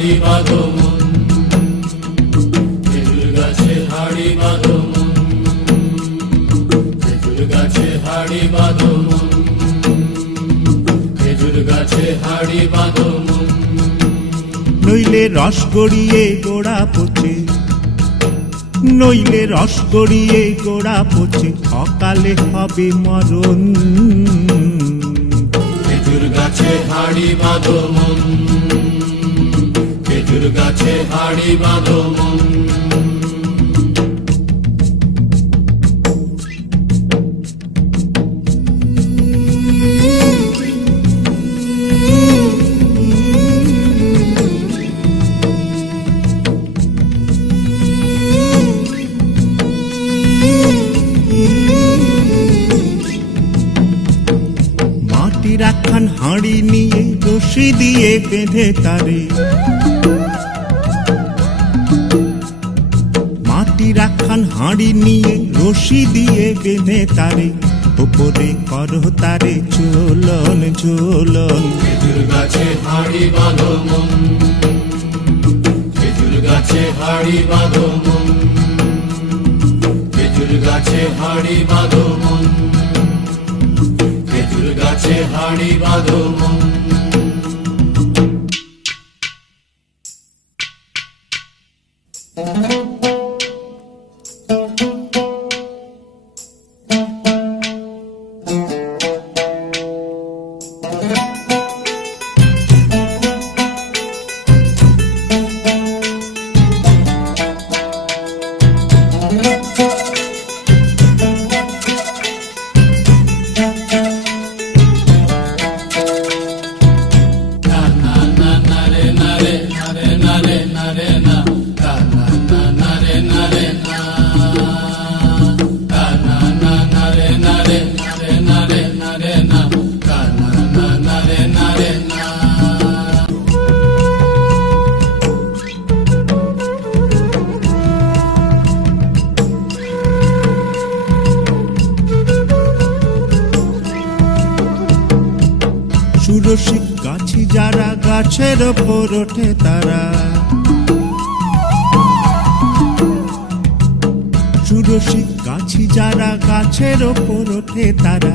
হাড়ি বাঁধো মন, খেজুর গাছে হাড়ি বাঁধো মন, খেজুর গাছে হাড়ি বাঁধো মন, খেজুর গাছে হাড়ি বাঁধো মন। নইলে রস গড়িয়ে গোড়া পচে, নইলে রস গড়িয়ে গোড়া পচে, অকালে হবে মরণ। খেজুর গাছে হাড়ি বাঁধো মন, খেজুর গাছে হাড়ি বাঁধো মন। মাটির একখান হাঁড়ি নিয়ে রশি দিয়ে বেঁধে তারে, মাটির একখান হাঁড়ি নিয়ে রশি দিয়ে বেঁধে তারে, উপরে করো তারে ঝোলন ঝোলন। খেজুর গাছে হাড়ি বাঁধো মন, খেজুর গাছে হাড়ি বাঁধো মন, খেজুর গাছে হাড়ি বাঁধো মন, খেজুর গাছে হাড়ি বাঁধো মন। সুরসিক গাছি যারা গাছের ওপর ওঠে তারা, সুরসিক গাছি যারা গাছের ওপর ওঠে তারা,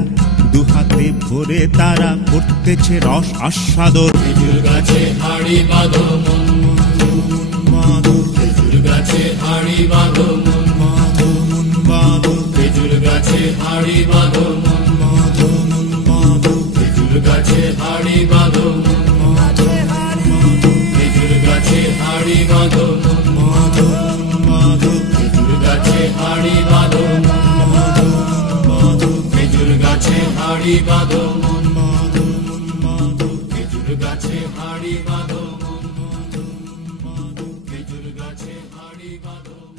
দুহাতে ভরে তারা করতেছে রস আস্বাদন। খেজুর গাছে হাড়ি বাঁধো মন, বাঁধো খেজুর গাছে হাড়ি বাঁধো মন, বাঁধো মন বাঁধো, খেজুর গাছে হাড়ি বাঁধো মন, বাঁধো মন বাঁধো, খেজুর গাছে হাড়ি বাঁধো মন, খেজুর গাছে হাড়ি বাঁধো মন, বাঁধো মন বাঁধো, খেজুর গাছে হাড়ি বাঁধো মন, খেজুর গাছে হাড়ি বাঁধো মন, খেজুর গাছে হাড়ি বাঁধো মন, খেজুর গাছে হাড়ি বাঁধো।